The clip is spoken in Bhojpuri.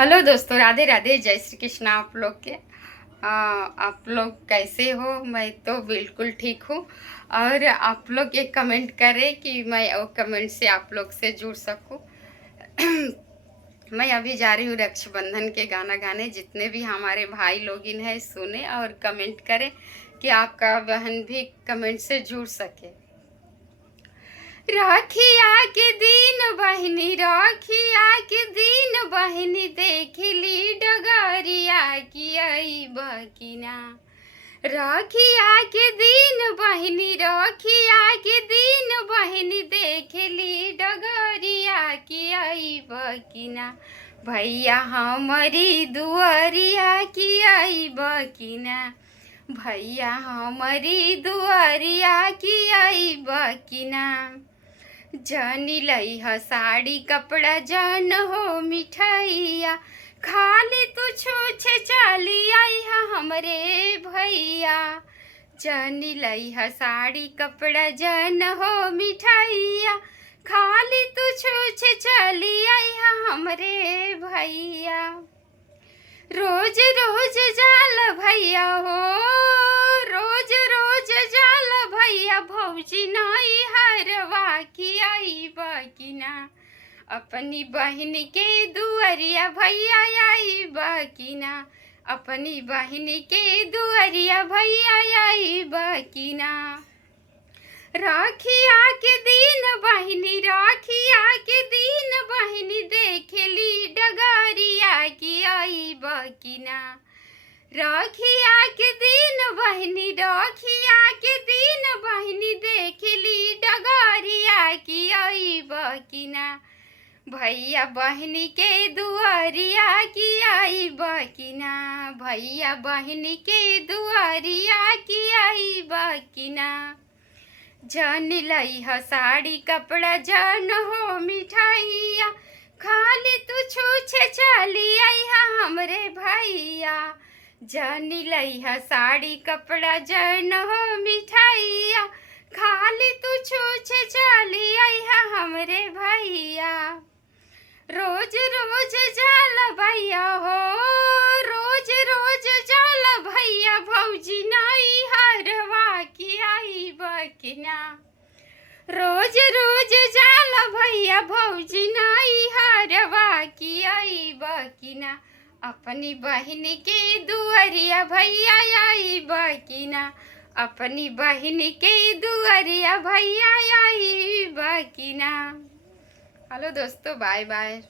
हेलो दोस्तों, राधे राधे, जय श्री कृष्ण। आप लोग के आप लोग कैसे हो? मैं तो बिल्कुल ठीक हूँ। और आप लोग एक कमेंट करें कि मैं वो कमेंट से आप लोग से जुड़ सकूँ। मैं अभी जा रही हूँ रक्षाबंधन के गाना गाने। जितने भी हमारे भाई लोग इन हैं सुने और कमेंट करें कि आपका बहन भी कमेंट से जुड़ सके। राखिया के दिन बहिनी, राखिया के दिन बहिनी, देख ली डगरिया की आई बकिना। राखिया के दिन बहिनी, राखिया के दिन बहिनी, देख ली डगरिया की आई बकिना। भैया हमारी दुआरिया की आई बकिना। भैया हमारी दुआरिया की आई बकिना। जानी लई ह साड़ी कपड़ा, जान हो मिठाइया, खाली तू छूछे चाली आई है हमरे भैया। जानी लई ह साड़ी कपड़ा, जान हो मिठाइया, खाली तू छूछे चाली आई है हमरे भैया। रोज रोज जाल भैया हो, रोज रोज जाल भैया, भौजी नाई हरवा की आई बकिना। अपनी बहन के दुआरिया भैया आई बकिना। अपनी बहन के दुआरिया भैया आई बकिना। राखिया के दिन बहिनी, राखिया के दिन बहिनी, देख ली डगरिया की आई बकिना। राखिया के दिन बहिनी, राखिया के दिन बहिनी, देख ली डगरिया की आई बकिना। भैया बहनी के दुआरिया की आई बकिना। भैया बहनी के दुआरिया की आई बकिना। जान लई ह साड़ी कपड़ा, जान हो मिठाइया, खाली तू छूछे चाली आई है हमरे भैया। जान लई ह साड़ी कपड़ा, जान हो मिठाइया, खाली तू छूछे चाली आई है हमरे भैया। रोज रोज जाल भैया हो, रोज रोज जाल भैया, भौजी नाई हरवा की आई बकिना। रोज रोज जाल भैया, भौजी नाई हरवा की आई बकिना। अपनी बहन के दुआरिया भैया आई बकिना। अपनी बहन के दुआरिया भैया आई बकिना। हेलो दोस्तों, बाय बाय।